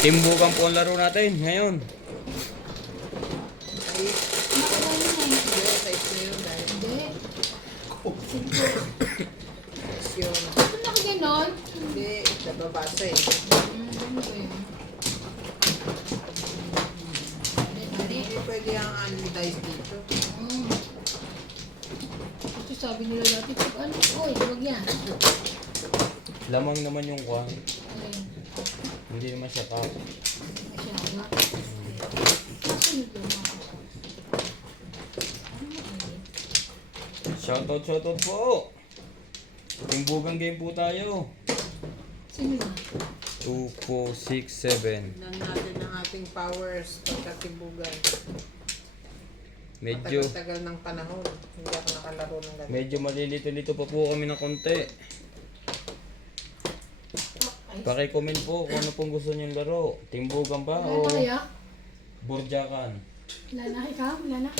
Timbugan po ang laro natin ngayon. Ay, Nakuha yun eh. hindi, size na yun dahil Hindi. Sige. size yun. Ba't nakaganon? Hindi, nababasa eh. Ano ba yun? Mali. Hindi pwede ang anodized dito. Ito sabi nila dati, pag ano, oy, huwag yan. Lamang naman yung kwan. Ayun. Hindi naman siya kap. Masyado. Kasunod lang ako. Ano mo ulit? Shoutout po. Timbugan game po tayo. Sino na? 2, 4, 6, 7. Tignan natin ang ating powers pagkatibugan. Medyo Tagal-tagal ng panahon. Hindi ako nakalaro ng ganito. medyo malilito-lito pa po kami ng konti. Ay, Paki-comment po kung ano pong gusto niyong laro. Timbugan ba wala o na kaya? Borjakan? Wala na, ikaw? Wala na?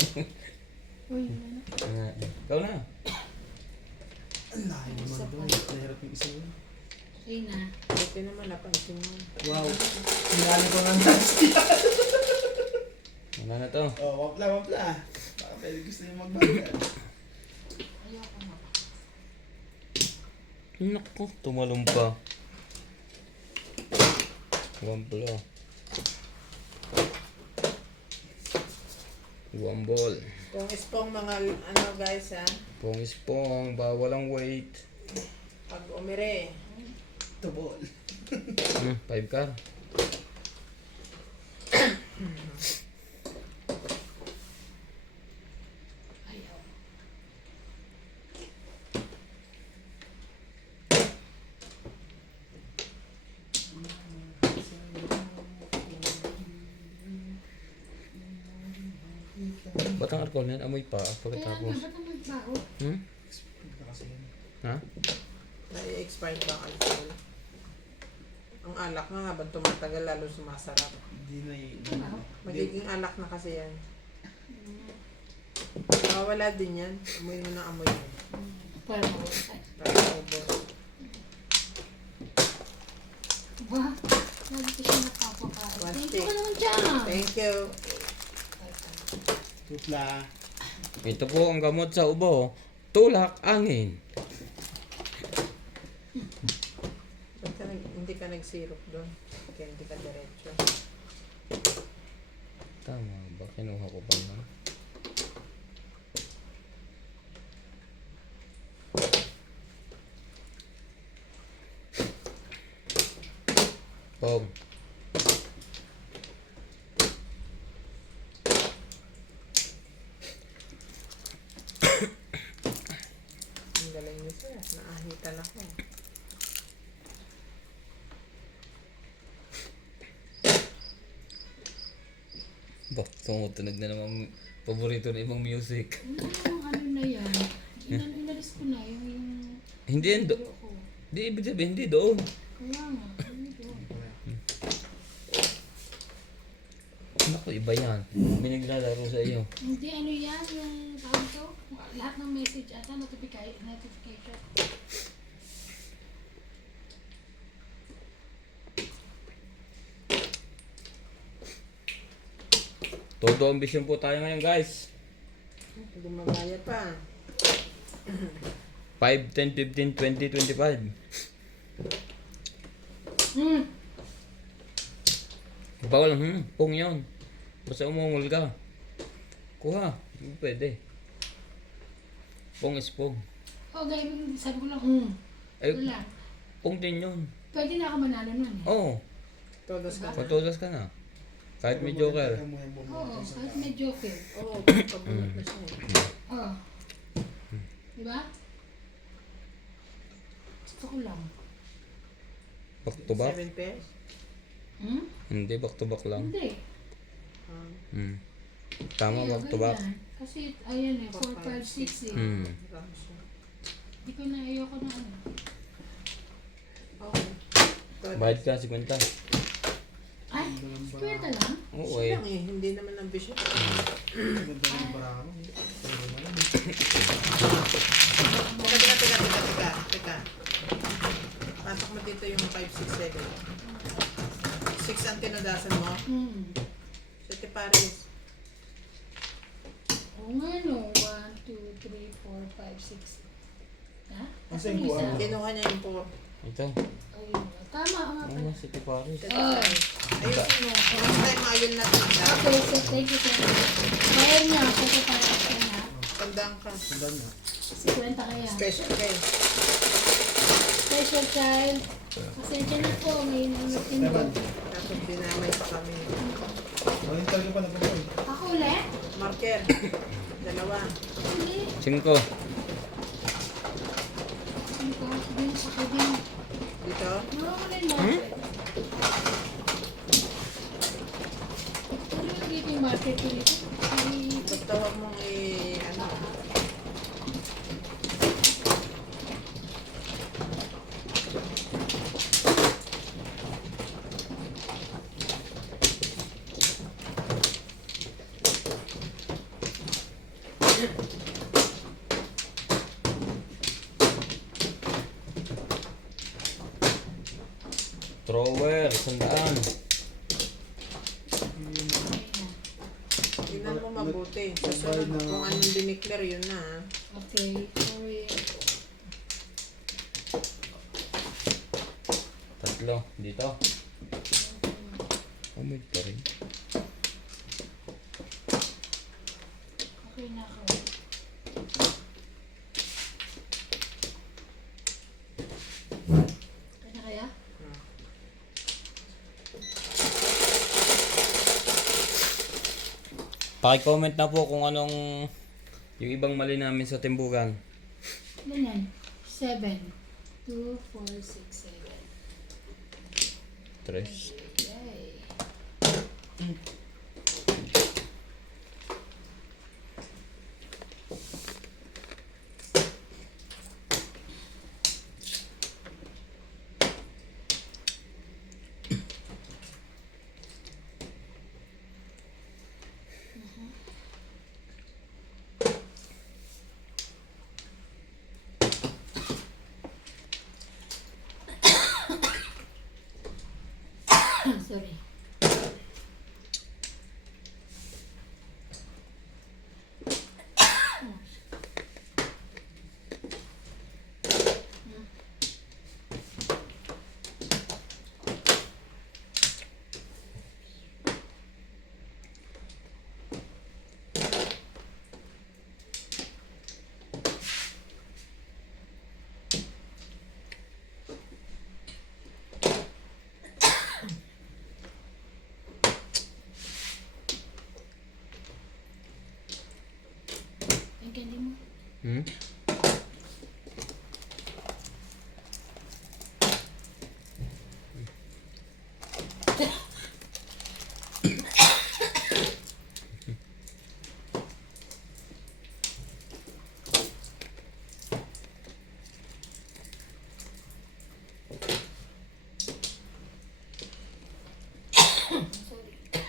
Uy, wala na. Ikaw na. Ang layo naman doon. Nahirap yung isa yun. Ayun na. Buti naman napansin mo. Wow. Sinali ko ng dance. Wala na to. Oh, wapla, wapla. Baka pwede gusto niyo magbagal. Ayoko na. Naku, tumalong pa. Wampla. Wambol. Kung ispong mga ano guys ha, Pongis pong, bawal ang weight. pag umire, Tubol. 5 car. Ayaw. Ba't ang alcohol yan? Amoy pa Kaya nga, pagkatapos. ba't ang magbaho? Hmm? Kasi yun. Ha? na-expired ba ang alcohol? Ang alak nga habang tumatagal lalo sumasarap. Hindi na yun. Magiging alak na kasi yan. Wala din yan. Amoy mo na amoy mo. Para mawala. Para maubos. Ba? Lagi ko siya napapakain. Thank you Plastic. ka naman dyan. Thank you. Tupla. Ito po ang gamot sa ubo. Tulak angin. Ba't hindi ka nag-syrup doon? Kaya hindi ka diretso. Tama ba? Kinuha ko pa na. Pog. Ang galing niyo sir. Naahitan ako. Bak, tumutunog na naman paborito na ibang music. Ano yung ano na yan? Inalis ko na yung Hindi yan do. dulo ko. Di ibig sabihin, hindi doon. Kaya nga. Ano yun? Naku, iba yan. May naglalaro sa iyo. Hindi, ano yan? Yung tawag to? Lahat ng message ata, notification. Todo ambisyon po tayo ngayon, guys. Hindi magaya pa. 5, 10, 15, 20, 25. Hmm. Bawal, pong yun. Basta umungol ka. Kuha. Hindi pwede. Pong is pong. Okay, sabi ko lang, Ay, wala. pong din yun. Pwede na ako manalo nun eh. Oo. Todos ka. Patulas ka na. Kahit may joker. Oo, kahit may joker. Oo, pabunot na siya eh. Oo. Diba? Gusto ko lang. Back to back? 7 pairs? Hmm? Hindi, back to back lang. Hindi. Hmm. Tama, Kaya back to back. ganyan. Kasi, ayan eh, 4, 5, 6 eh. Hmm. Marami siya. Hindi ko na, ayoko na ano. Okay. Bayad ka, 50. Ay, kwenta lang? Oo Siya eh. lang eh, hindi naman ambisyon. Ganda ng barako. Pero naman. Teka. Pasok mo dito yung 5, 6, 7. 6 ang tinudasan mo. Sete pares. Oo nga no. 1, 2, 3, 4, 5, 6. Ha? Asan Yung ko, isa? ano? Kinuha niya yung 4. Ito. Ayun. Tama nga Ano pala. na si Tiparis? Sete pares. Ayusin mo. Next time, ayun natin. Okay, so thank you, thank you. Bayad niya ako sa parang na. Tandaan ka. Tandaan na. 50 kaya. Special kayo. Special child. Pasensya na po, may nanutin Evan. ko. Tapos dinamay pa kami. Ayun talaga pa na po. Ako ulit? Marker. Dalawa. Hindi. 5. Ito, din sa kabin. Dito. Normal mo. Ano yung nagiging market ko nito? Basta huwag mong ano. Thrower, 100. Tingnan mo mabuti. Susunod kung anong dineclare, yun na. Ha? Okay, sorry. 3. Dito. Umid pa rin. Okay na ako. Okay na kaya? Paki-comment na po kung anong yung ibang mali namin sa timbugan. Ganyan. 7. 2, 4, 6, 7. 3. Yay. Sorry. Ang candy mo. Hmm? Sorry.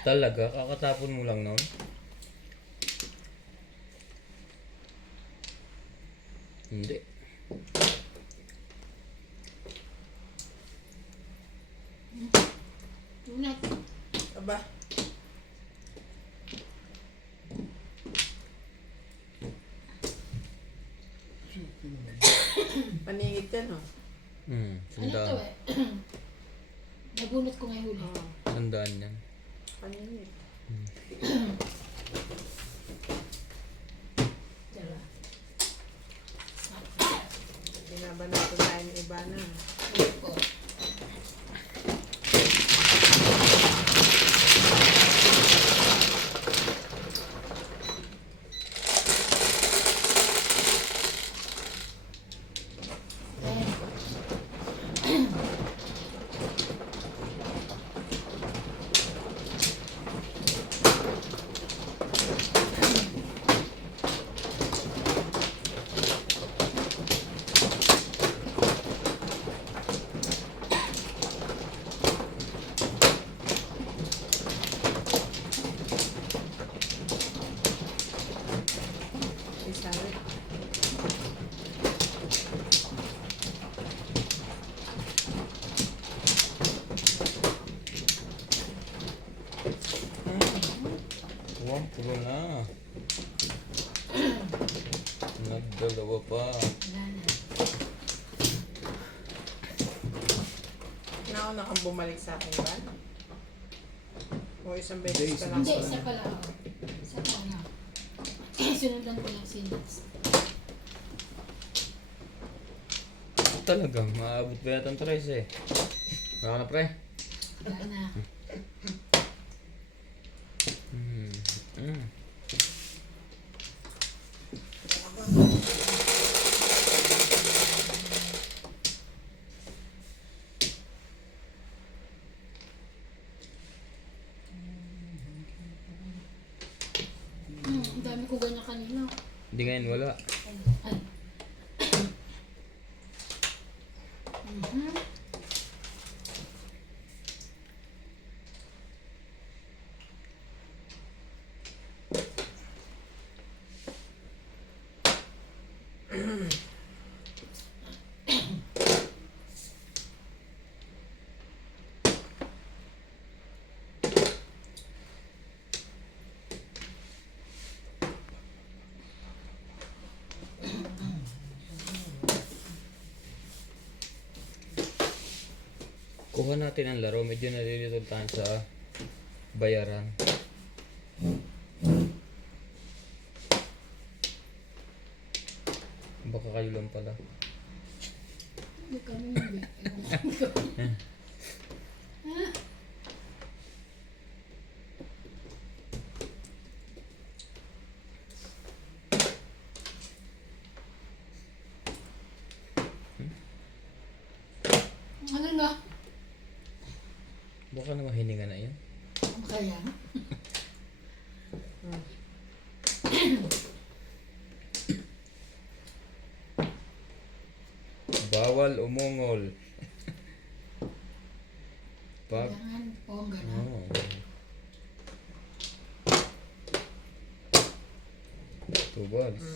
Talaga? Kakatapon mo lang noon? Hindi. Tunat. Aba. Paningit yan, oh. Ano to 100. eh? Nabunot ko ngayon huli. Oh, 100 yan. paningit. Dala. Binabanatan tayo ng iba na. Ano po? Ayan. Aba, tulo na. Nagdalawa pa. Wala na. Nauna kang bumalik sa akin ba? O isang beses Hindi, ka lang. Hindi, isa pala ako. Isa pa na. Sinundan ko yung sinats. Talagang maabot ba yata ang 13? Wala na pre? Wala na. Hmm. Mm. Ang dami ko ganyan kanina. Hindi ngayon wala. Ay. Mhm. Kuha natin ang laro. Medyo nalilito tayo sa bayaran. Baka kayo lang pala. Hindi kami hindi. Ano na? Baka naman hininga na yan. Kaya? Bawal umungol. Pag... Kailangan bongga na. Oh. Two balls.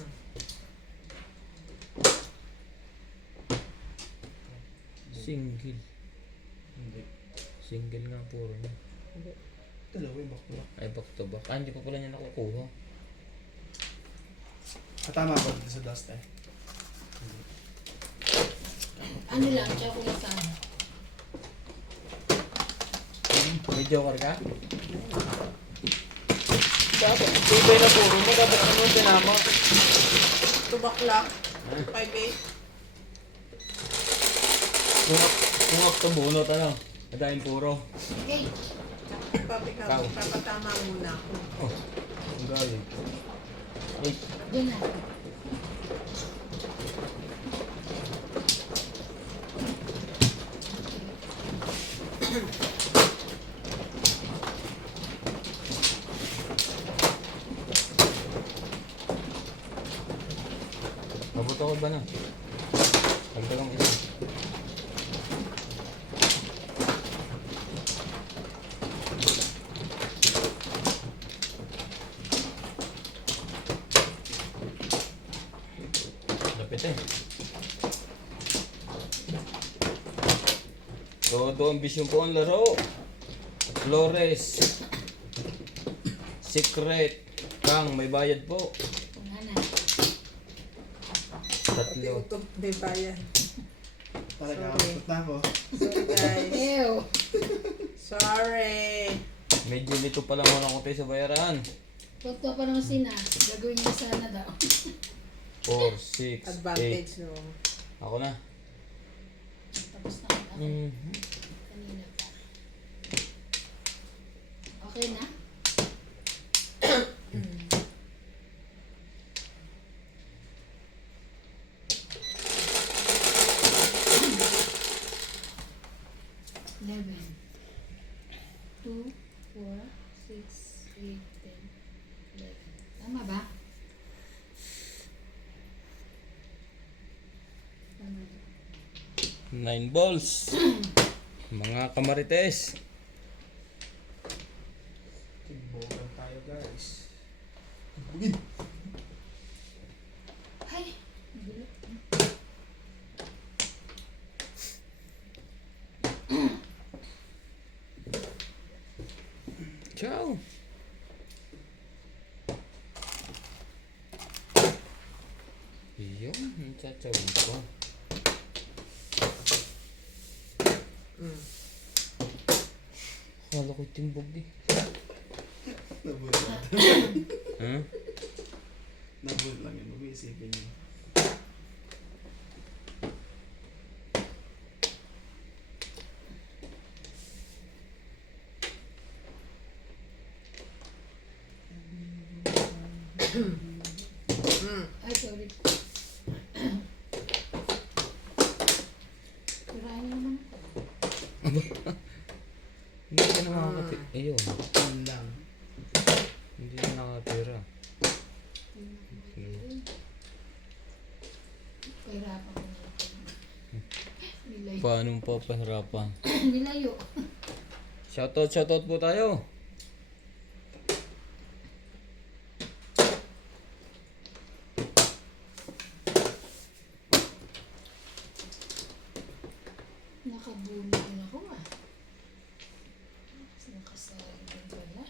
Single. Hindi. Single nga puro niya. Dalawa yung bakla. Ay, back to back. Ah, hindi pa pala niya nakukuha. Tama ba dito sa dust eh? Ano lang, chocolate sa ano. May joker ka? Dapat, tubay na puro mo. Dapat ano yung tinama? Tubaklak. 5-8. Kung to bunot, ano? Madaling puro. Okay. Ikaw. Papatama muna ako. Oh, ang galing. Eh, Doon na. mabot ako ba na? Pagdagang isa. Lapit eh. Todo ambisyon po ang laro. Flores. Secret. Kang, may bayad po. Wala na. Pati Tatlo. utog may bayan. Talaga, Sorry. kapot na ako. Sorry guys. Ew. Sorry. Medyo lito pa lang ako tayo sa bayaran. Totoo pa naman sina. Gagawin niya sana daw. 4, 6, 8. Advantage no. Ako na. Tapos na ako. Kanina pa. Okay na? Eleven. 2, 4, 6, 8, 10, 11. Tama ba? Tama ba? 9 balls. Mga kamarites. Tigbogan tayo guys. Tigbogin. Ay! Nagulo. Ciao. Yun, natsatsawan ko. Akala ko timbog eh. Nabulat. Ha? Nabulat lang yun. Huwag isipin yun. Ay, sorry. Tirahin mo naman. Hindi ka na makakatira. Ayun, Yun lang. hindi na nakatira. Pahirapan ko na. Nilayo. Paano pa pahirapan? Nilayo. Shoutout po tayo. Nakabuli din ako ah. Nakasali din pala.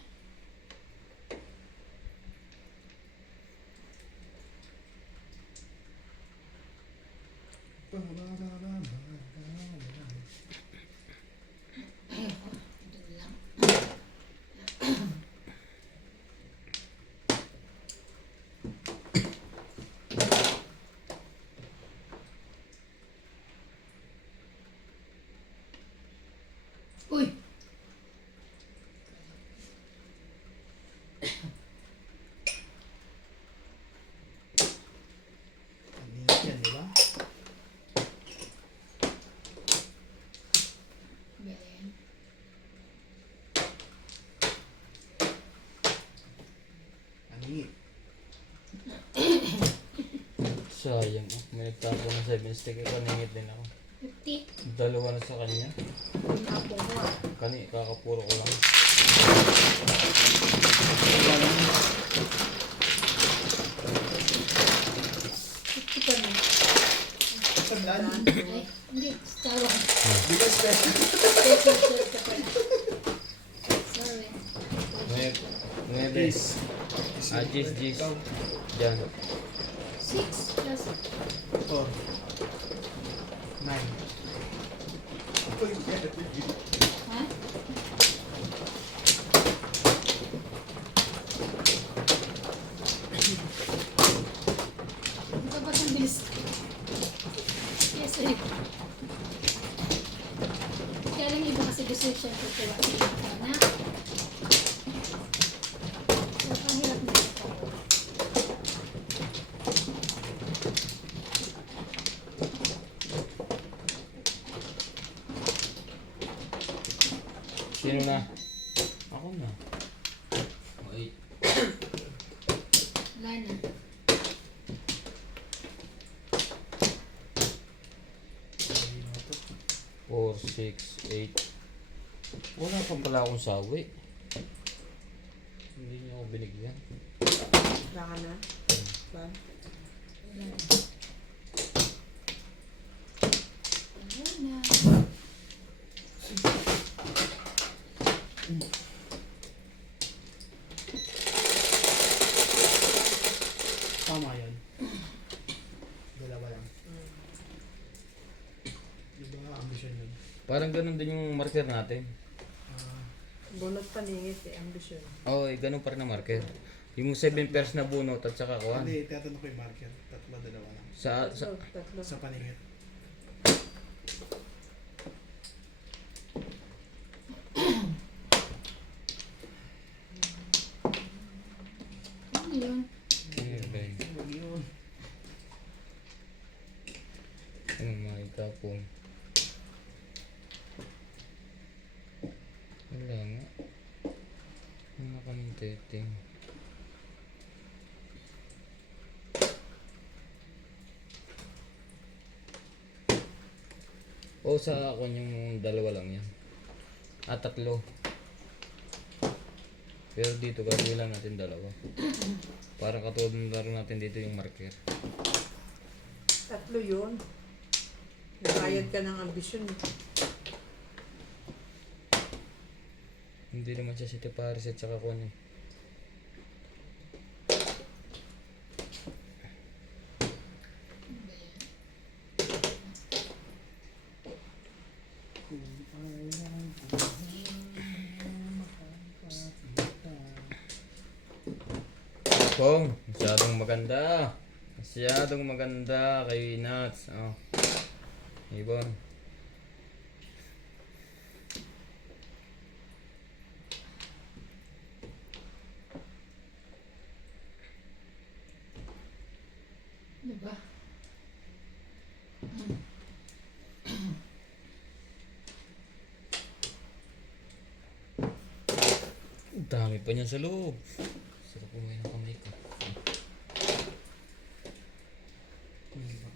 Ayun ko. Doon lang. Uy! Ang hirap yan, di ba? Belen. Ang hingit. Sayang oh. May nagtapo ng 7 stick. Kaningit din ako. 50. Dalawa na sa kanya. Apo mo ah. Kakapuro ko lang. Fifty pa na. Pagdaan. Ay, hindi. Tawa. Because special. Special shirt ka pala. Sorry. Nuebes. Jis. Diyan. 6 plus 4. 9. ha? Ang kapag ang bilis. Yes, sir. Kaya lang iba kasi gusto siya tutuwa sa mga anak. So, pahirap na ito ako. Sino na? Ako na. Wait. Wala na. Four, 6, 8. Wala pa pala akong sawi. Hindi niyo ako binigyan. Wala ka na. Plan. Wala na. Wala na. Tama yun. Dalawa lang. Di ba ambisyon yun? Parang ganun din yung marker natin. Ah, Bunot paningit eh. Ambisyon. Oo, ganun pa rin na marker. Yung 7 pairs na bunot at saka kuhan. hindi, tatanong ko yung marker. Tatlo, dalawa lang. Sa Tatlo. Sa paningit. Ano yun? ano ba yun? Huwag yun. Ano mga ikapong. Wala nga. Ano kaming teting? O sa akin yung dalawa lang yan. At tatlo. Pero dito gagawin lang natin dalawa. Para katulad ng laro natin dito yung marker. Tatlo yun. Nagbayad ka ng ambisyon. Hindi naman siya City Paris at saka kunin. Pong, masyadong maganda. Masyadong maganda kay Nuts. Oh. Ibon. Diba? Ang dami pa niyan sa loob. Sarap kumain ng kamay ko.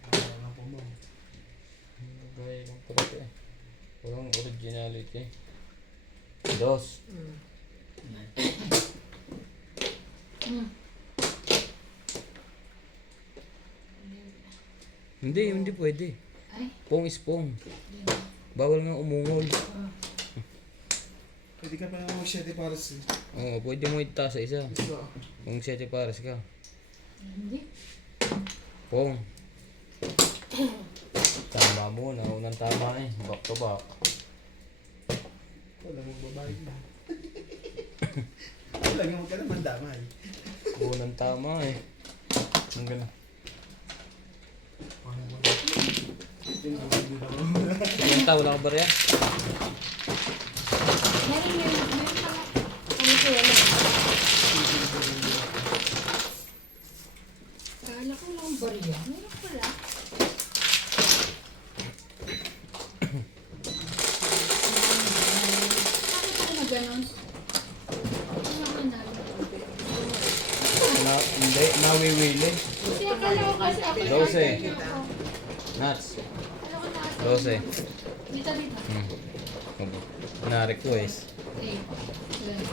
Wala po mo. Gaya lang pala ito eh. Walang originality. Dos. Mm. Hindi pwede. Ay, Pong is pong. diba? Bawal nga umungol. Pwede ka pa naman mag-7 pares eh. Oo, pwede mo itaas sa isa. So, Kung 7 pares ka. Hindi. Pong. Tama mo na. Unang tama eh. Back to back. Wala mong babae na. Wala nga ka naman damay. Unang tama eh. Ang gano'n. Yung tao wala ka ba riyan? Meron pala. Ano po yan? Kala ko lang barya. Meron pala. Bakit ako na ganon? Ano ako na? Hindi, nawiwili. Kasi akala ko kasi ako yung 12. partner ako. Nuts. Ano ko na? 12. Dito, dito. Na-request. Okay. Good.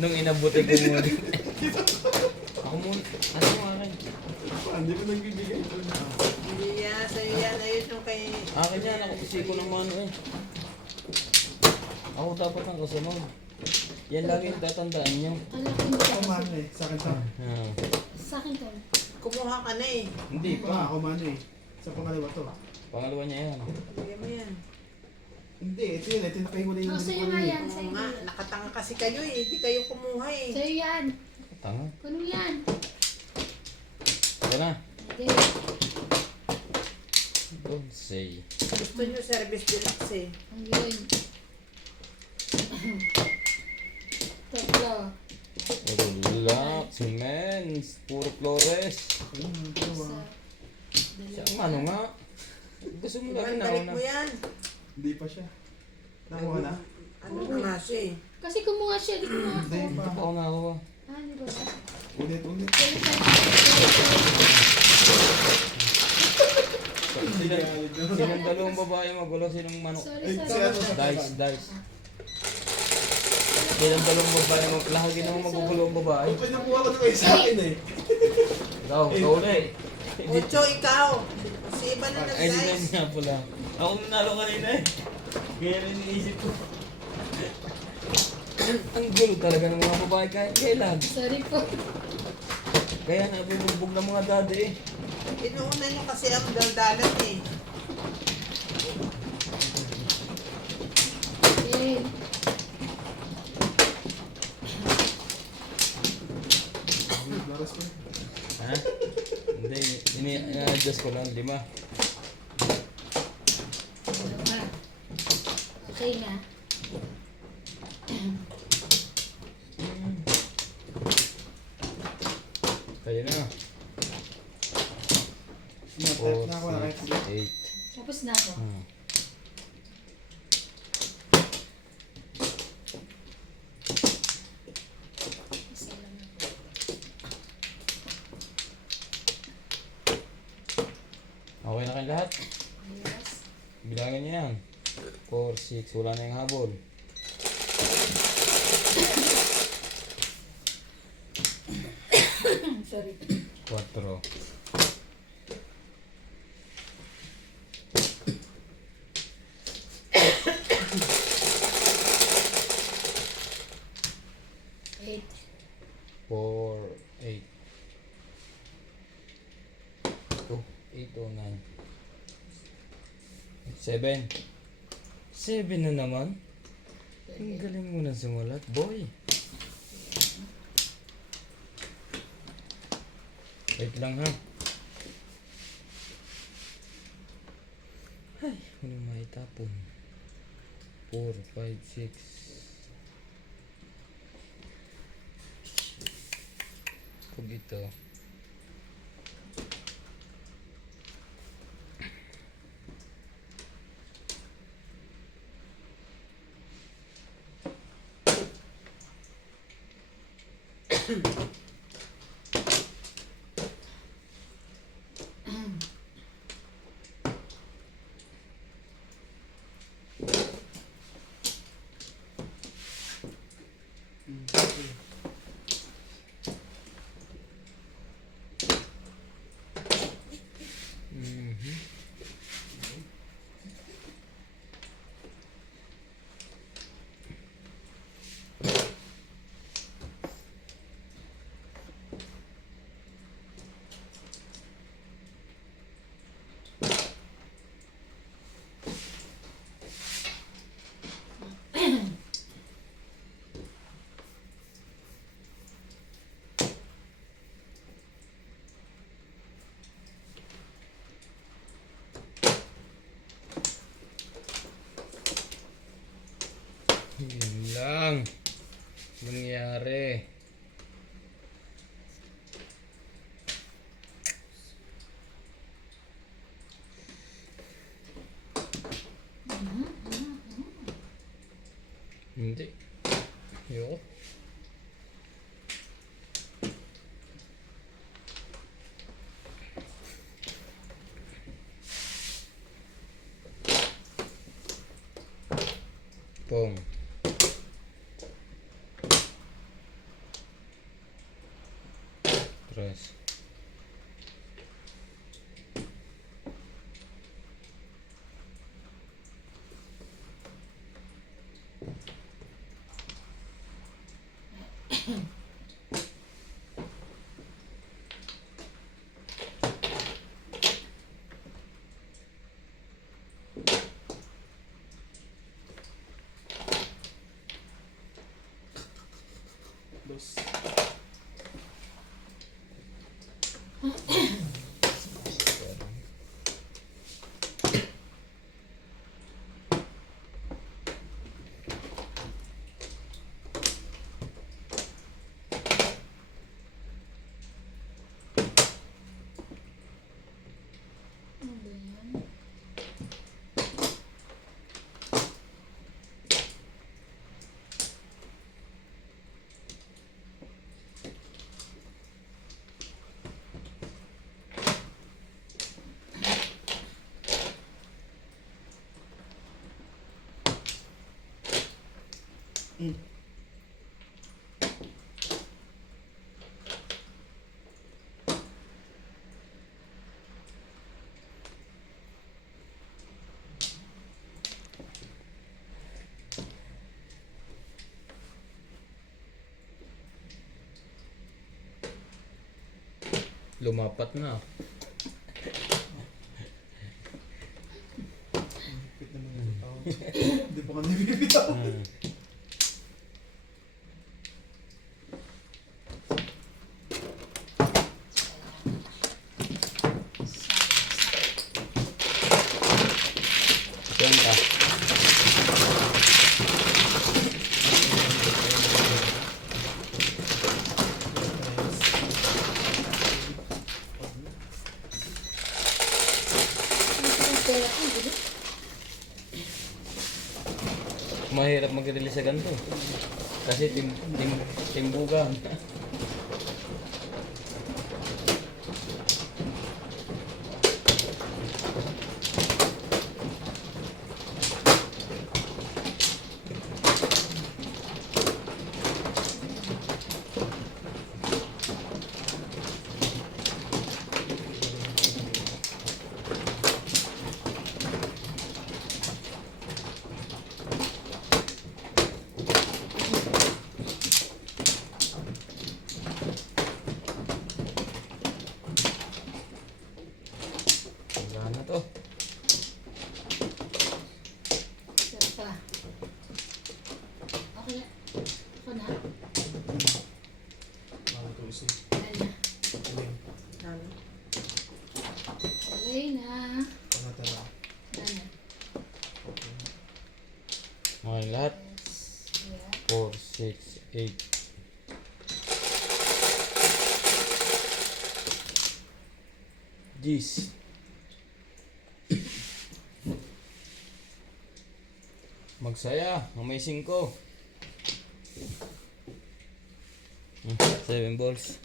Nung inabuti ko muna. Ako muna. Ano mo akin? Hindi ko nagbibigay ito na. hindi yan. Sa'yo yan. Ayun yung kay... Akin yan. Ako kasi ko ng mano eh. Ako dapat ang kasunod. Yan lang yung tatandaan nyo. Ano ko hindi Ako ako. man eh. Sa akin to. Ah. Sa akin to. Kumuha ka na eh. Hindi Ako pa. man eh. Sa pangalawa to. Pangalawa niya yan. Bigyan mo yan. Hindi, ito yun. Ito yung napahingo na yung Sa'yo ko nga rin yan. eh. Oo Sa'yo nga. yan. Nakatanga kasi kayo eh. Hindi kayo kumuha eh. Sa'yo yan. Tanga. Kuno yan. Yan na. Okay. Don't say. Gusto nyo service deluxe eh. Ang yun. Tatlo. Relax, men. Puro Flores. Ayun, ito Isa. ah. Siya, Dalawa. ano nga? Gusto mo Ivan, lagi na balik una. mo yan. Hindi pa siya. Nakuha na? Ano na nga siya eh. Kasi kumuha siya, di kumuha Hindi ako. pa. Ito pa ako nakakuha. Ah, di ba? Ulit. Sa'yo, Sinong dalawang babae magulo? Sinong manok? Sorry, Ay, si sorry. ano sa Dice. Sinong dalawang babae mag... Lagi naman magugulo ang babae. Ay, nakuha ko na kayo sa akin eh. Ikaw, ikaw ulit. Ocho, ikaw. Si Ivan na Ay, di na nag-dice. nga pala. Ako nanalo kanina eh. Kaya rin iniisip ko. Ang gulo talaga ng mga babae kahit kailan. Sorry po. Kaya nabubugbog ng mga dati eh. Inuuna nyo kasi ang daldalan eh. Okay. Laras ko. Ha? Hindi, ini-adjust ko lang, 5. Dalawa. Okay na. Kaya na. Nakuha na 4, kayo. 6, 8. Tapos na ako. Isa lang ako. Okay na kayo lahat? Yes. Bilangin niyo yan. 4, 6, wala na yung habol. Sorry. 4. Eight. 4, 8. 8 o 9. 7. 7 na naman? Ang galing mo na sumulat, boy. Wait lang ha. Ay, ano maitapon? 4, 5, 6. Pag ito. Mhm. Yun lang. Nangyari. Hindi. Ayoko. Pong. Tres. Dos. Ano ba yan? Lumapat na. Pit naman yung tao. Hindi pa kami bibitaw. Hmm. Kwenta. Pera ko, hindi. Mahirap mag-release sa ganito. Kasi timbugan. Okay lahat. Yeah. 4, 6, 8. This. Magsaya. Amazing ko. 7 balls.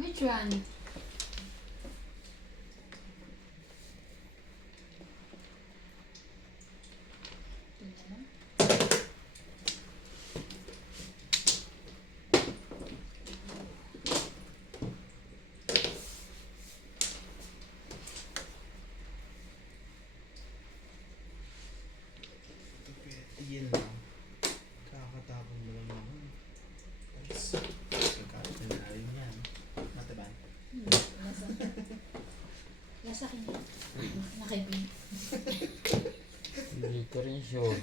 Which one? Ito na lang. Yan lang. Kakatapon mo lang naman. Tapos, pagkakas na narin yan. Mataban. Lasa. Lasa kanya. Nakibig. Hindi ko rin sure.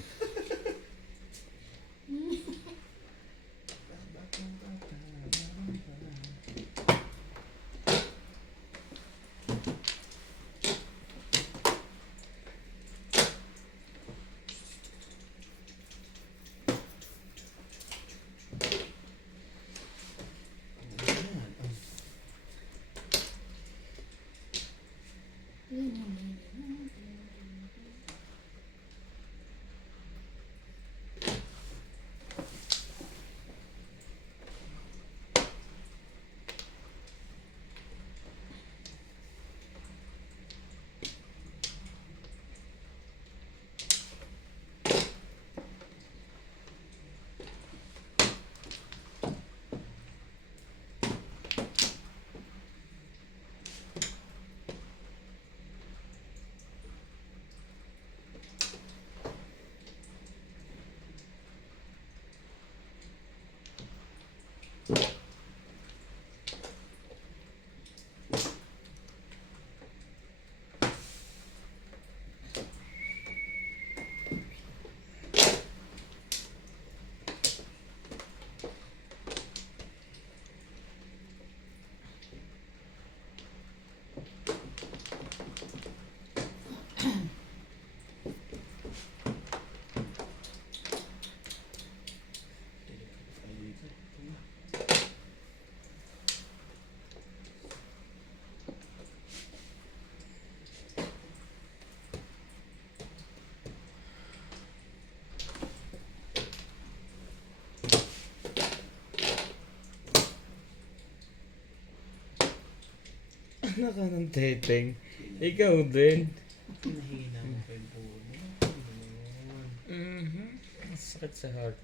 Anak ka ng teteng. Ikaw din. Pinahina mo pa yung puno. Sakit sa heart.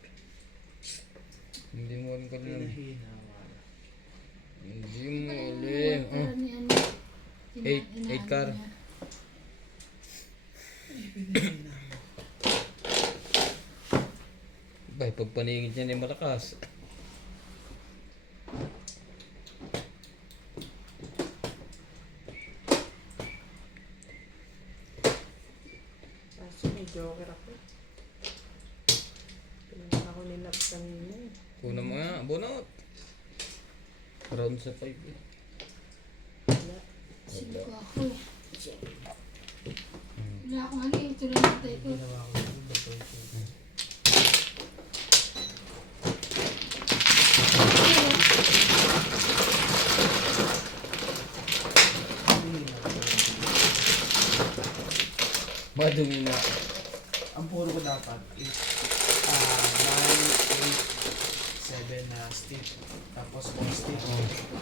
Hindi mo rin kami Pinahina mo. Hindi mo ulit. Eight car. Pinahina mo. Bay, pagpaningin niya ni malakas. Kaso may joker ako. Pinunta ako ni Lab kanina eh. Kuna mo nga, bunot. Round sa 5 eh. Wala. Sino ko ako eh. Wala akong ano eh. Ito lang natin ito. Ginawa ko yung double kill. Madumi na. Ang puro ko dapat is 9, 8, 7 na stick. Tapos 1 stick.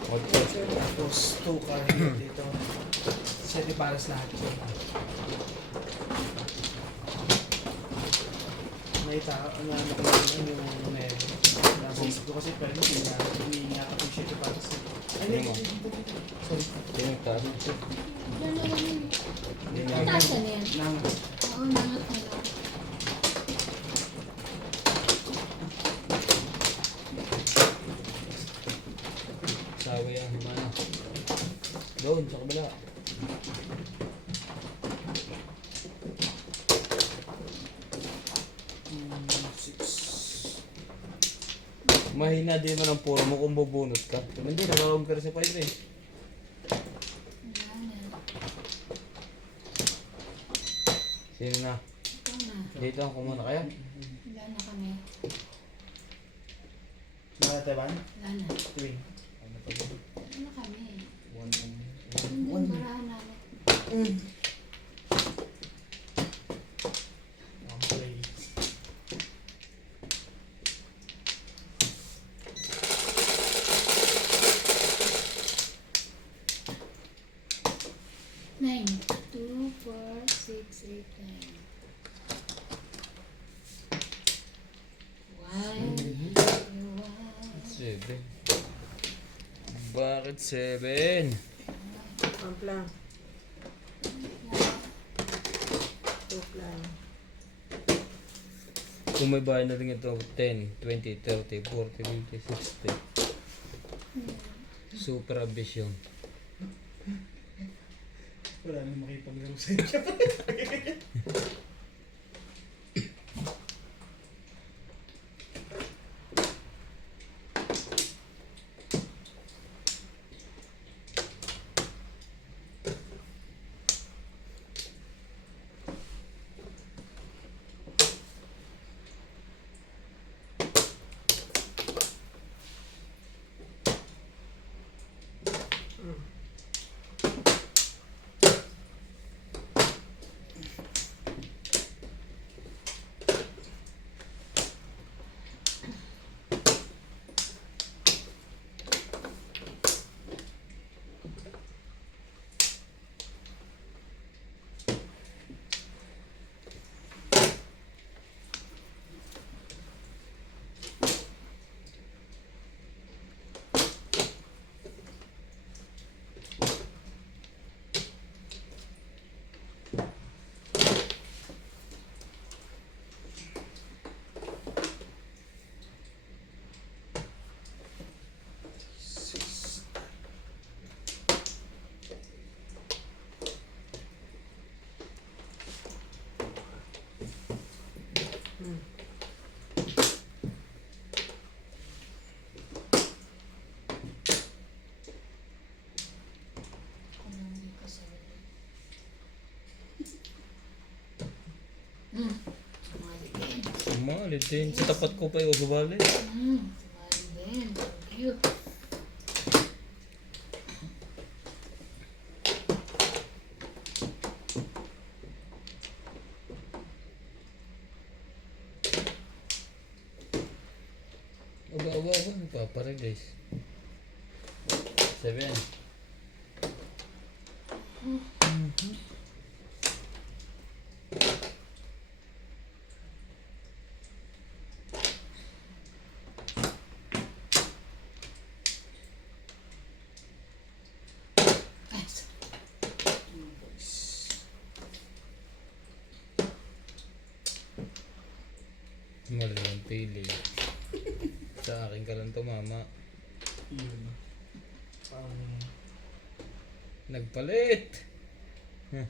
Tapos 2 card dito. 7 pares lahat yun. May ano ko lang yun yung meron. Naisip ko kasi pwede hindi nga ako yung 7 pares. Tingnan mo. Sorry. Tingnan mo taas. Yan na lang yun. Hindi niya. Ang taas yan yan. Nang, Oo, nangat na lang. Sabi yan. Mana. Doon, sa kabila. six. Mahina din mo ng puro mo kung bubunot ka. Hindi, nakawag ka rin sa 5 eh. Wala na. Sino na? Ikaw na. Dito ako muna kaya? Wala na kami. Nakataban? Wala na. Twin. Wala na kami. One. Hindi, barahan namin. Okay. Nine. 2, 4, 6, 8, 9. Why? Why? 7. Bakit 7? Pamplang. Tuplang. Kung may bahay na rin ito, 10, 20, 30, 40, 50, 60. Super ambition. Wala nang makipaglaro sa inyo. Sumalit din. Sa tapat ko pa yung sumalit. Smile din. Thank you. Aba, papare guys. 7. Yes. Malamang pili. Sa akin ka lang tumama. Yun. Nagpalit! Huh.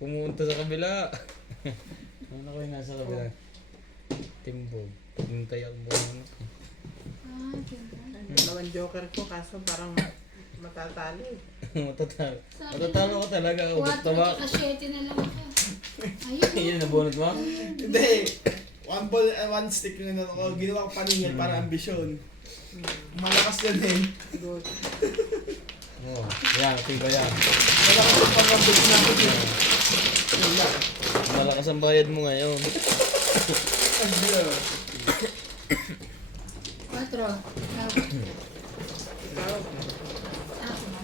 Pumunta sa kabila. Ano ko yung nasa kabila? Timbog. Hintay ako mo. Dalawang joker ko kaso parang matatali. Matatalo. Matatalo ko talaga. Ubus 4 tawa. at 7 na lang ako. Ayun. Yun, nabunot mo? Hindi. One ball, one stick yung ano ko. Ginawa ko paningin para ambisyon. Malakas yan eh. Good. Oo. Yan, tingko yan. Malakas yung pang-ambisyon natin eh. Yun lang. Malakas ang bayad mo ngayon. Ano? 4. Ikaw. Ako na.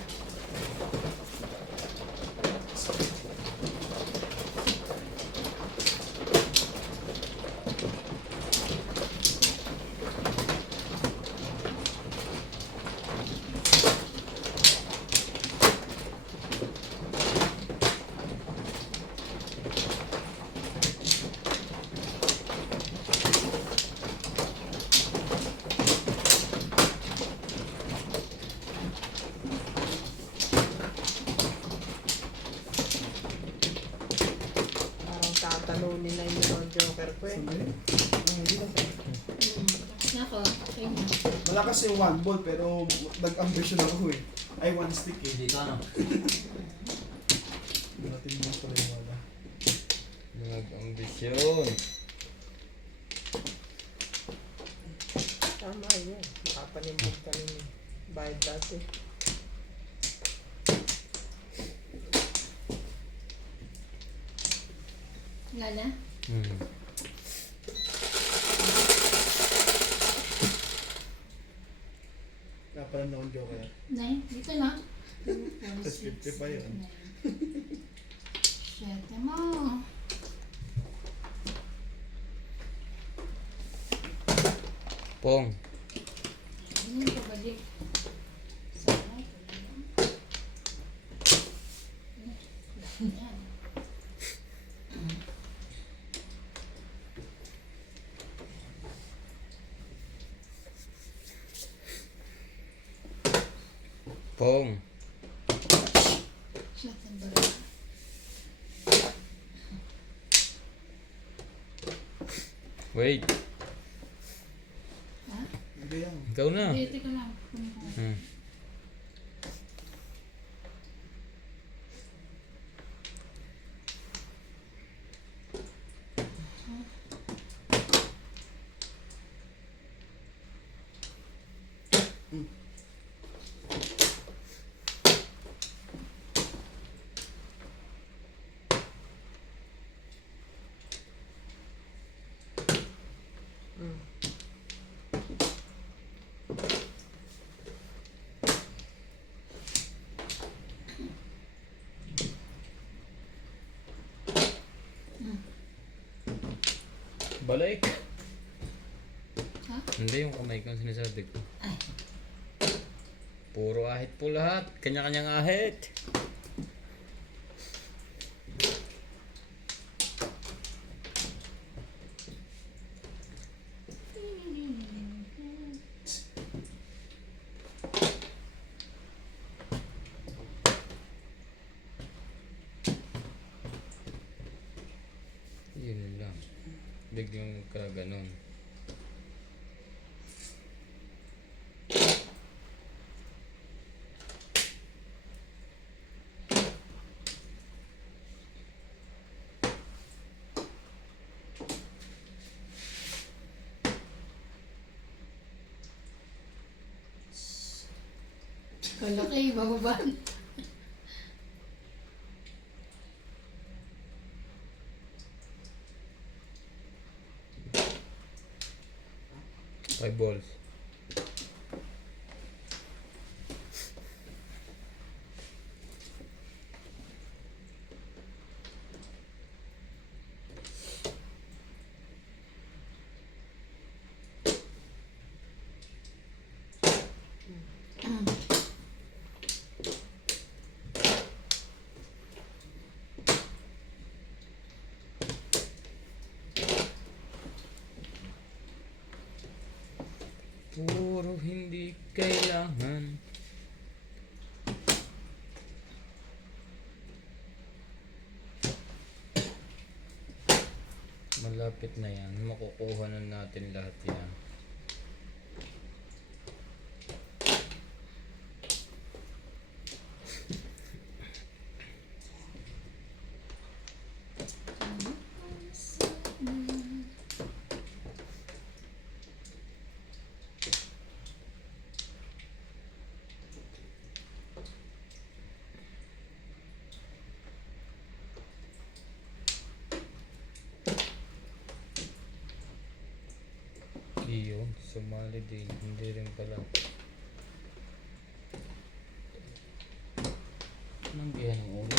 Talunin na yung joker ko eh. Tapos na ako. Sa'yo mo. Malakas yung one ball pero nag-ambition ako eh. Ay, one stick eh. Hindi ka na. Natin mo pala yung wala. Nag-ambisyon. Tama yun. Makapanimbog ka rin eh. Bayad dati. Wala na? Hmm. Napalan na akong joker. Nine? Dito na. Tapos 50 pa yun. Siyete mo. Pong. Ano yung pabalik? Sana. Yan. Pong. Siyete ba rin? Wait. Ha? Hindi yan. Ikaw na. Hindi, teka lang. Kunin ko. Hmm. Mm. Balik. Ha? Hindi yung kamay ko ang sinasabi ko. Ay. Puro ahit po lahat. Kanya-kanyang ahit. Yun lang. Biglang ka ganon. Kalaki, bababa. Five balls. Puro hindi kailangan. Malapit na yan. Makukuha na natin lahat yan. Iyon, sumali din. Hindi rin pala. Anong gihan ng ulo?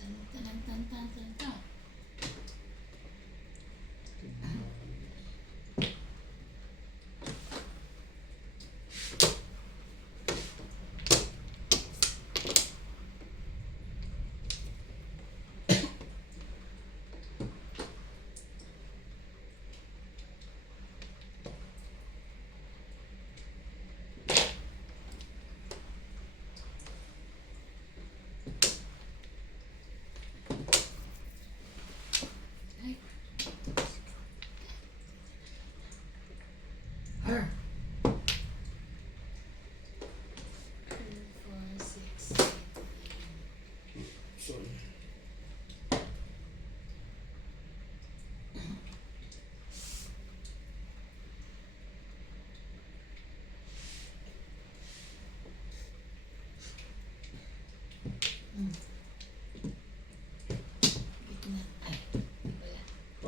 Tan tan tan tan tan tan.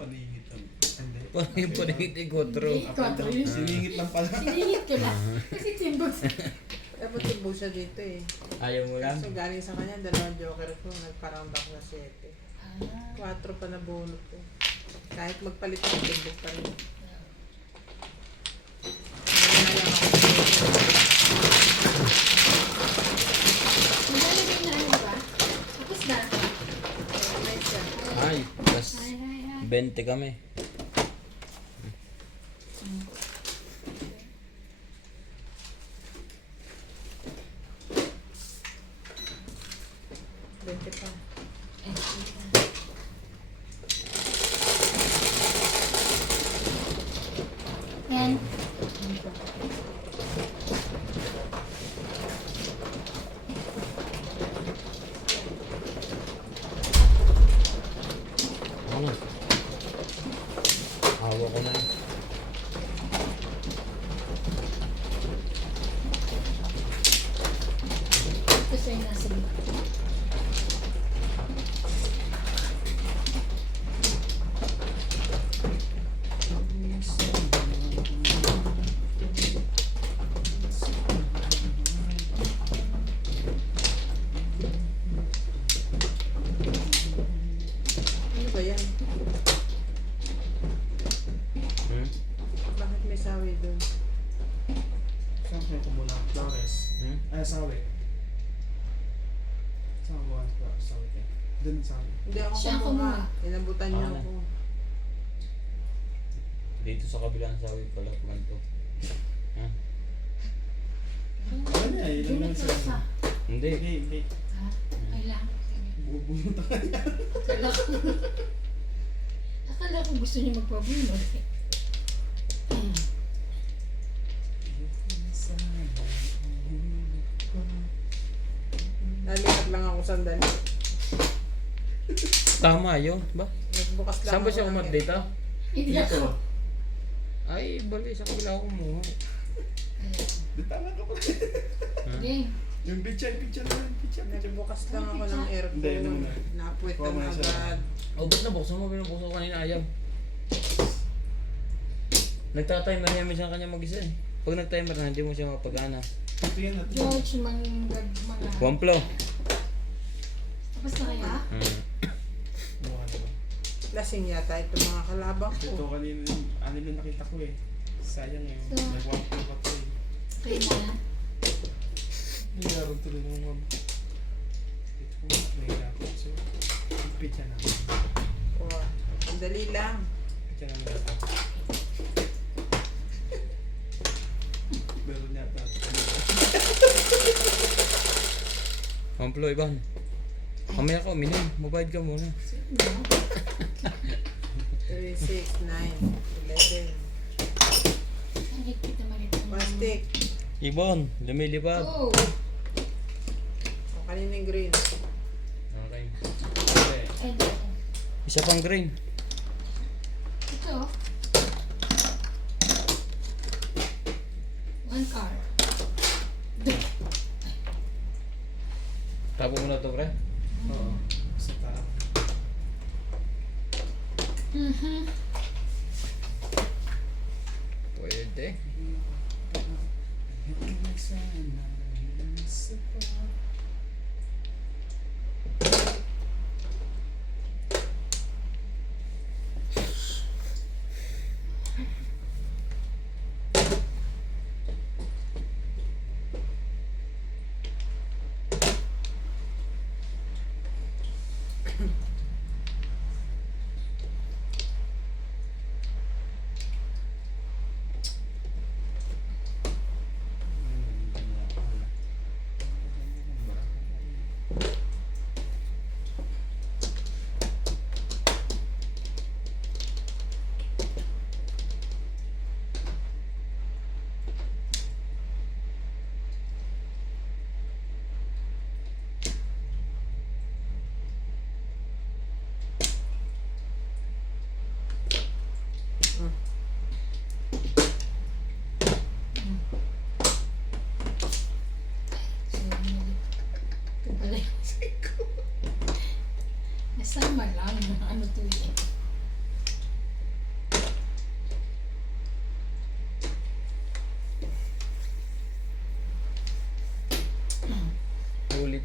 Paningit lang. Hindi. Parang yung paningiti ko, Hindi, true. ikotro yun. Siningit lang pala. Siningit ko lang. Kasi timbog sa... Dapat timbog siya dito eh. Ayaw mo lang? So galing sa kanya, dalawang joker ko, nagpa-round ako na 7. Ah. 4 pa na bunot ko. Kahit magpalit ako, timbog pa rin. Nangyayang ako sa Nilalagay na ano ba? Tapos na. nice yan. Ay, plus Hi, hi, hi. 20 kami. Bente pa. And, Ano? Hawa ko na. ito siya yung nasa likod. Ano ba yan? Hmm? Bakit may sawi doon? Saan ko muna? Flores. Hmm? Ay, sawi. Saan ko ang sawi kayo? Doon ang sawi. Hindi ako Siya kumuha. kumuha. Inabutan niyo Ano? ako. Dito sa kabilang sawi pala ganito. Ha? Ano niya? Yun Yun lang ang sa... isa. Hindi. Hindi, hindi. Ha? Kailangan. Bubunot ka niya. Akala ko gusto niya magpabunod. Nalipat lang ako sandali. Tama yun, ba? Nagbukas lang Saan ba ako siya ng- umat dito? Hindi ako. Ay, bali sa kabila ko mo. Tama ka pa. Game. Yung picture na. Picture. Nagbukas lang ako ng aircon. Hindi, yun naman. Napuwit Kuha mo na na siya. agad. O, ba't nabuksan mo? Binubuksan ko kanina, ayaw. Nagtatimer niya minsan kanya mag-isa eh. Pag nag-timer na, hindi mo siya mapag-ana. Ito yan natin. George, mga... Wamplo. Tapos na kaya? Mukha na ba? Lasing yata itong mga kalabang Ito ko. kanina, ano yung nakita ko eh. Sayang eh. So- Nag-walk ko pa to eh. Kaya na. Nangyari tuloy ng mga... Ito ko, nahihirapan. So, picture na. Oh, ang dali lang. Picture na data. Meron yata. Wamplo, Ivan. Kamaya ka uminom. Mabayad ka muna. 3, 6, 9, 11. Ang higpit naman ito. Plastic. Ibon, lumilipad. Oh! O, kanina yung green. Okay. Okay. Ay, dito. Isa pang green. Ito. One car. Tapo mo na ito, pre. Oo. Sa taas. Pwede.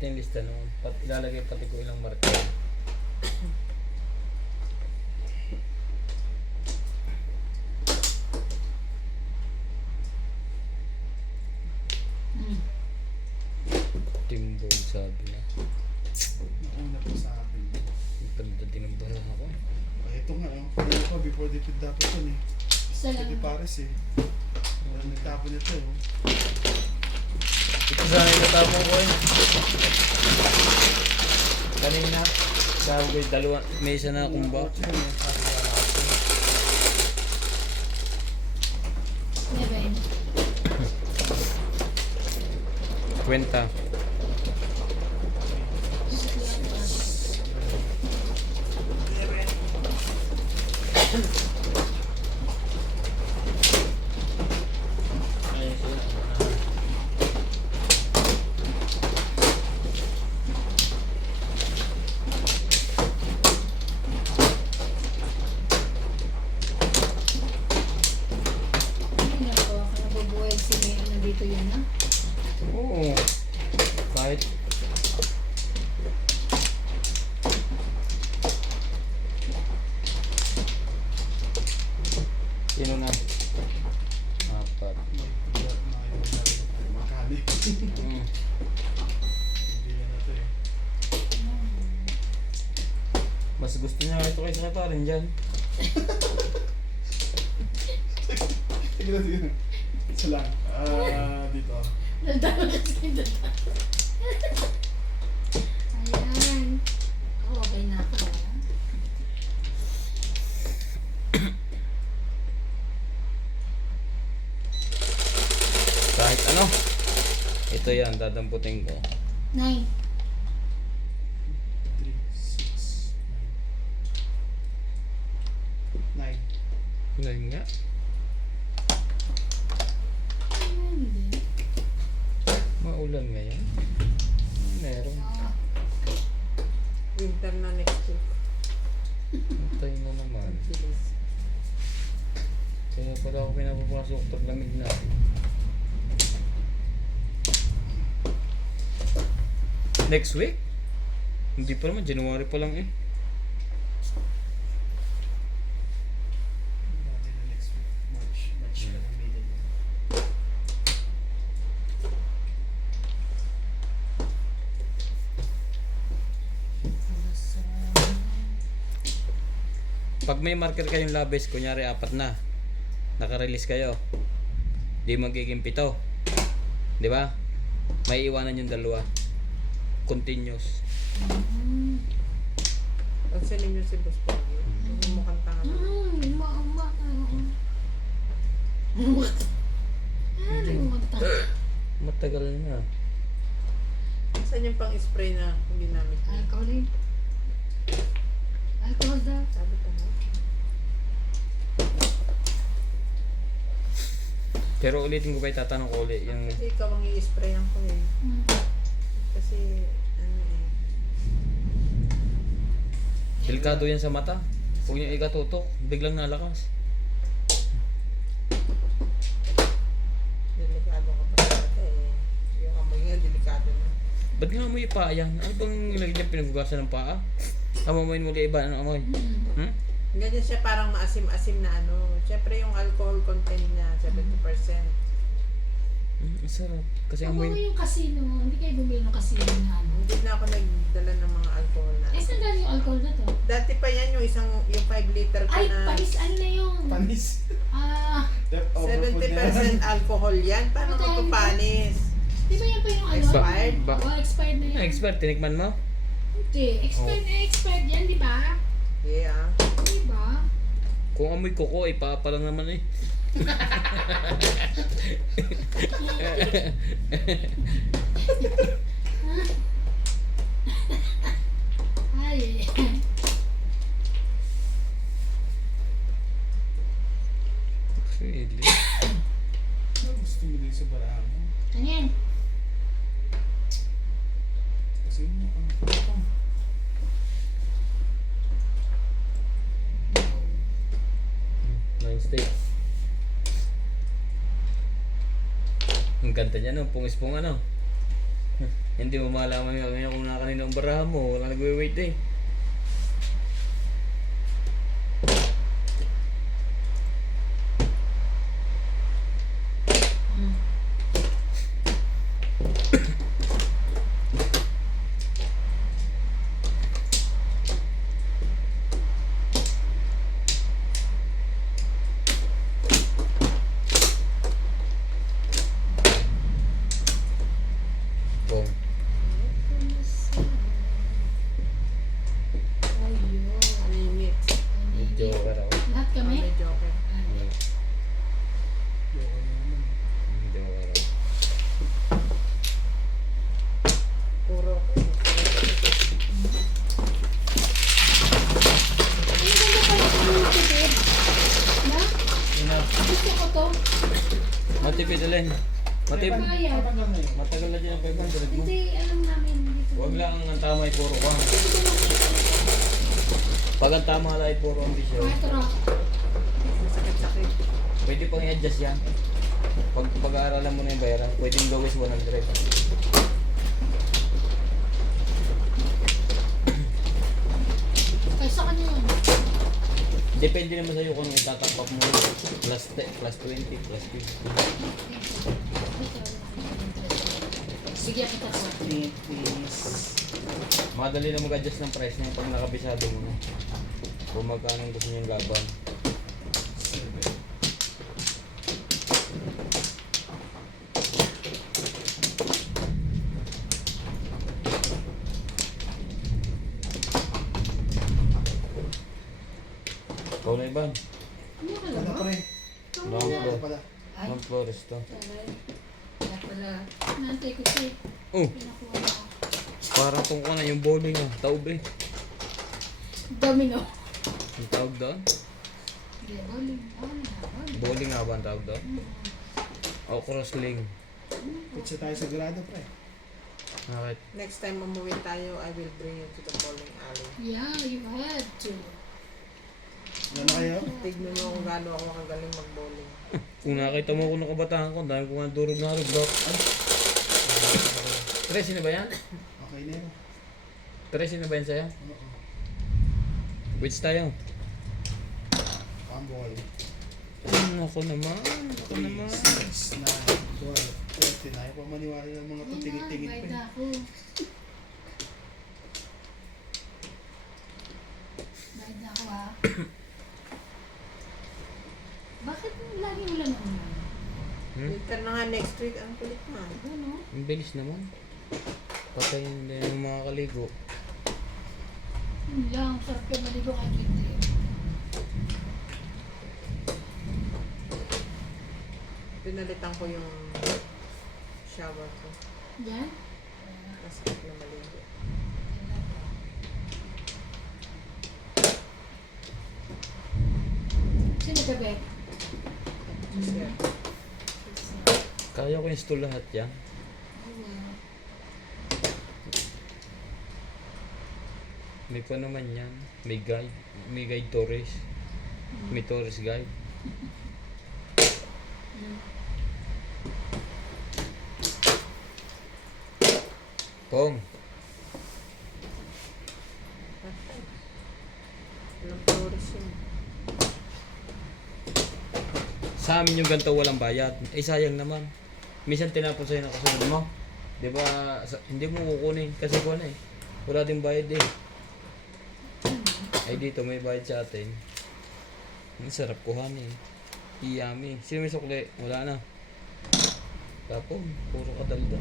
natin yung lista noon. Ilalagay pati ko ilang marker. Mm. Timbog sabi na. Nauna pa sa akin. Ang ganda din ang bala ko. Ito nga, ano pa, before dipid dapat yun eh. Isa lang. Pwede pares eh. Nagtapon ito eh. Ito sana yung natapon ko eh. Kanina, sabi ko yung dalawa, may isa na akong ba. Kotse yun eh, kasi wala kasi. Seven. Kwenta. Ano na po? Nabubuhay si Mia. Nandito yan na. Oo. Kahit sino na? Apat. May bigat na kayo na mechanic. Mm. Hindi yan na to eh. Mas gusto niya ito kaysa pa rin dyan. Tignan, tignan. Isa lang. Dito. Nandalo kasi dito. Ayan. Oh, okay na ako. Kahit ano. Ito yan, dadamputin ko. 9. 3, 6, 9. Yun nga. Hindi. Maulan ngayon. Meron. Ah, Winter na next week. Antay na naman. Bilis. Kaya pala ako pinapapasok. Taglamig na. Next week? Hindi pa naman. January pa lang eh. Natin na next week. March na ng middle. Pag may marker kayong labis, kunyari 4 na. Naka-release kayo. Di magiging 7. Di ba? May iwanan yung dalawa. Continuous. Pansinin nyo si Boss Pogi. Mukhang tanga. Uma. Matagal na. Saan yung pang-spray na ginamit niya? Alcohol eh. Alcohol daw. Sabi ko nga. Pero ulitin ko ba itatanong ko ulit yung Kasi ikaw ang i-spray ng ko eh. Kasi, ano eh. delikado yan sa mata. Huwag nyo ikatutok, biglang nalakas. Delikado ka pa talaga eh. Yung amoy nga, delikado na. Ba't nga amoy pa yan? Ano bang nilagay niya pinaghugasan ng paa? Amoy mo iba ng amoy. Hmm? Ganyan siya parang maasim-asim na ano. Siyempre yung alcohol content niya, 70%. Ang sarap. Kasi Ako amoy... yung casino. Hindi kayo bumili ng casino na ano. Hindi na ako nagdala ng mga alcohol na. Eh, saan galing yung alcohol na to? Dati pa yan yung yung 5 liter ka Ay, na. panis, ano na yung... Panis. Ah, Dep overfood na 70% alcohol yan. Paano Ano tayo magpapanis? di ba yan pa yung ano? Expired? Oo, expired na yan. Expert, tinikman mo? Hindi, expired yan, di ba? Yeah. Di ba? Kung amoy kuko, ipapa lang naman eh. Ay, Really? Ano gusto mo din sa barahan mo? ano yan? Kasi mo, ito. Nine steak. Ang ganda niya no, pungis-pung ano. Hindi mo malaman yun kung na kanina ang barahan mo. Wala nagwe-wait eh. Kung Ayun. Mainit. medyo karaw. Lahat kami? May joker. Medyo karaw. Puro. Ay, ganda pala ito yung tipid. Na? Ina, Gusto ko to. matipid alin. Matipid. Bayad. Matagal na yun. Matagal na dyan ang 500 mo. Hindi, alam namin dito. Huwag lang ang tama ay puro kang. Gusto ko lang. Pag ang tama lang ay puro ambisyon, Ah, ito raw. Sakit-sakit. pwede pang i-adjust yan. Pag pag-aaralan mo na yung bayaran, pwedeng gawin sa 100. Kaysa kanya yun. Depende naman sa'yo kung itatakpak mo. Plus 20, plus 50. Sige, kita ko. Please. Madali na mag-adjust ng price niya pag nakabisado mo na. Kung magkano ang gusto niyong laban. 7. Ikaw na Iban. Ano ka Ano lang? pa rin? Mount Ano Flores. pala? Ay, Mount Flores to. taray. Kaya pala, nantay ko siya. Oh, Pinakuha na. parang kung na yung bowling ah. Taob eh. Domino. Ang tawag doon? Hindi, bowling. Bowling. Bowling nga ba ang tawag doon? O crossling. Putsa tayo sa grado pre. Bakit? Next time umuwi tayo, I will bring you to the bowling alley. Yeah, you had to. Ano kayo? Tignan mo kung gaano ako kagaling mag-bowling. Kung nakita mo ko nung kabataan ko, dahil ko nga durog na harog. Tres, na ba yan? Okay na yun. Tres, na ba yan sa'yo? Oo. Which tayo? Pambol. Ako naman. Ako naman. 6, 9, 12, 14. Ayaw pa maniwala ng mga patingin-tingin Bayad pa. na ako. Bayad na ako ha. Bakit lagi wala naman? Hmm? Winter na nga next week, ang kulit na. Ano? Ang bilis naman. Patay din yung mga kaligo. Yun lang, sarap ka maligo kahit hindi. Pinalitan ko yung shower ko. Yan? Masakit na maligo. Mm-hmm. Sino gabi? Sir. Kaya ko install lahat yan. May pa naman yan. May guide. May guide tourist. May tourist guide. Pong, Walang flores yun. sa amin yung ganito walang bayad. Eh sayang naman. Minsan tinapon sa'yo ng kasunod mo. Di ba, hindi mo kukunin kasi kuha na eh. Wala din bayad eh. Ay dito may bayad sa atin. Ang sarap kuhanin. Iyami. Sino may sukli? Wala na. Tapon, puro kadalda.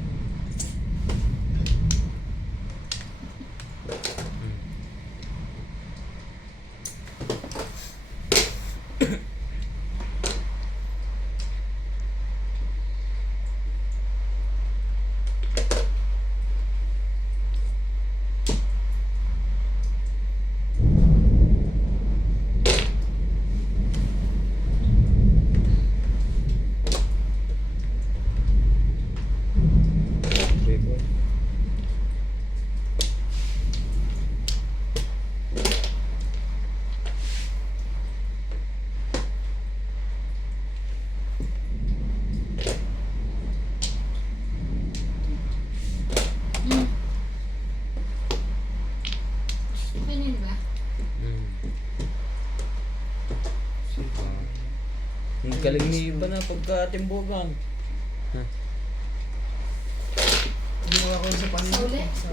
Ang galing ni iba na pagkatimbugan. Ginawa ko sa paningin. Sa uli? Sa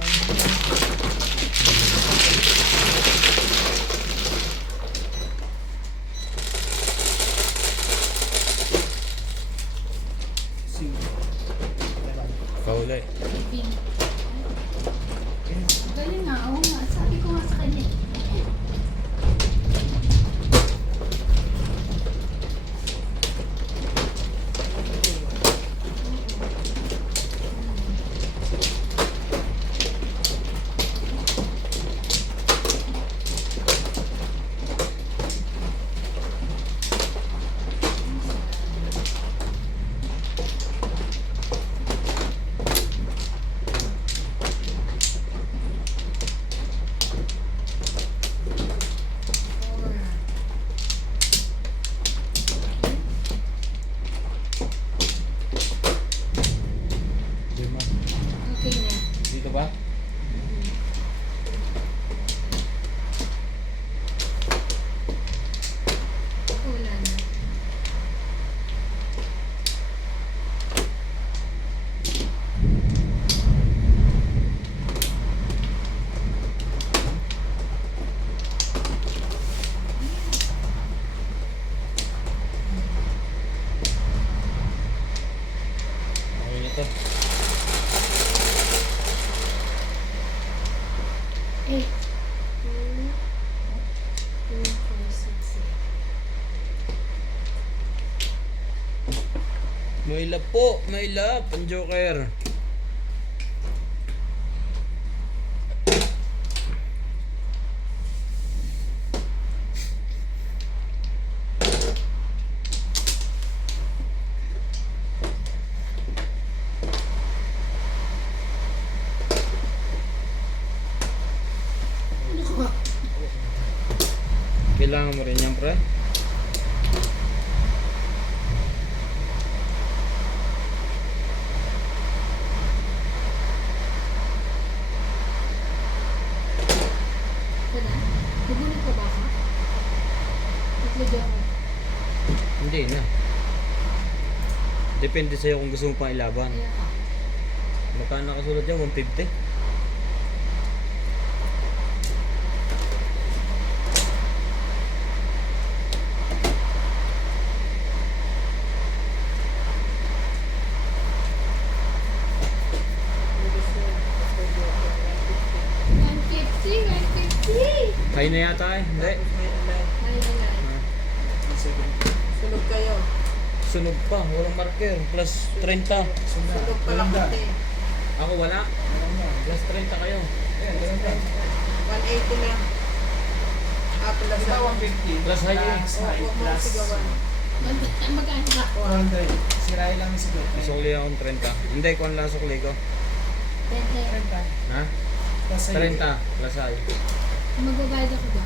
Kauli. Pin. Galing nga, oo nga. Sabi ko nga sa kanya. Lima. Okay na. Dito ba? Wala na. Okay na to. 8. 2, 4, 6, 8. May lap po. May lap. Ang joker. Kailangan mo rin yan, pre. Ito na? Bubunod ko ba ako? Nag-video ako. Hindi na. Depende sa'yo kung gusto mo pang ilaban. Kaya ka. Magkano nakasulat dyan? 150? Kaya na yata eh. Hindi. May alay. Sunog kayo. Sunog pa. Walang marker. Plus 30. Sunog pala kasi. Ako wala. Plus 30 kayo. 180 lang. Plus Ito 150. Plus high eh. Huwag mo sigawan. Magkano ba? 400. Siray lang yung sigot. Sukli akong 30. Hindi, kung lang sukli ko. 30. Ha? Kasi 30. Plus high. Magbabayad ako ba?